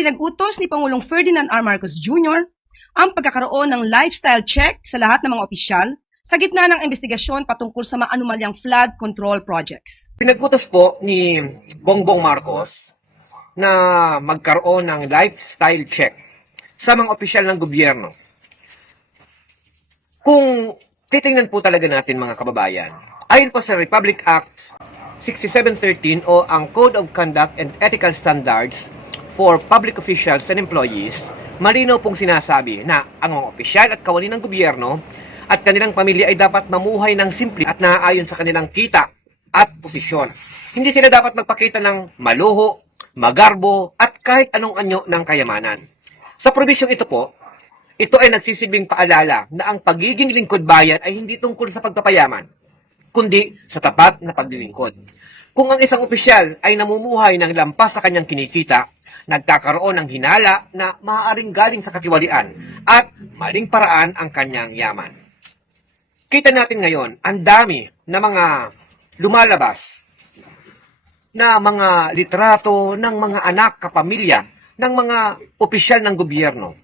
Ipinag-utos ni Pangulong Ferdinand R. Marcos Jr. ang pagkakaroon ng lifestyle check sa lahat ng mga opisyal sa gitna ng investigasyon patungkol sa maanumalyang flood control projects. Pinag-utos po ni Bongbong Marcos na magkaroon ng lifestyle check sa mga opisyal ng gobyerno. Kung titingnan po talaga natin mga kababayan, ayon po sa Republic Act 6713 o ang Code of Conduct and Ethical Standards for Public Officials and Employees, malinaw pong sinasabi na ang mga opisyal at kawani ng gobyerno at kanilang pamilya ay dapat mamuhay ng simple at naaayon sa kanilang kita at posisyon. Hindi sila dapat magpakita ng maluho, magarbo at kahit anong anyo ng kayamanan. Sa probisyong ito po, ito ay nagsisilbing paalala na ang pagiging lingkod bayan ay hindi tungkol sa pagpapayaman, kundi sa tapat na paglilingkod. Kung ang isang opisyal ay namumuhay ng lampas sa kanyang kinikita, nagkakaroon ng hinala na maaaring galing sa katiwalian at maling paraan ang kanyang yaman. Kita natin ngayon, ang dami na mga lumalabas na mga litrato ng mga anak, kapamilya, ng mga opisyal ng gobyerno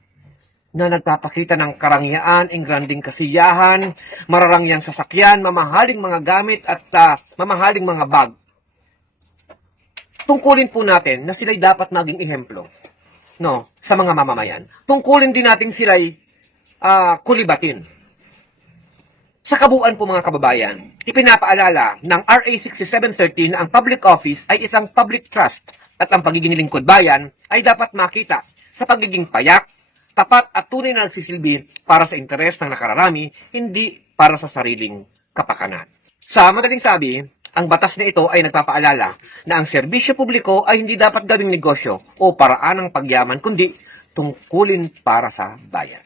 na nagpapakita ng karangyaan, ingranding kasiyahan, mararangyang sasakyan, mamahaling mga gamit at mamahaling mga bag. Tungkulin po natin na sila'y dapat maging ehemplo, no, sa mga mamamayan. Tungkulin din natin sila'y kulibatin. Sa kabuuan po mga kababayan, ipinapaalala ng RA 6713 na ang public office ay isang public trust at ang pagiging lingkod bayan ay dapat makita sa pagiging payak, tapat at tunay na nagsisilbi para sa interes ng nakararami, hindi para sa sariling kapakanan. Sa madaling sabi, ang batas na ito ay nagpapaalala na ang serbisyo publiko ay hindi dapat gawing negosyo o paraan ng pagyaman kundi tungkulin para sa bayan.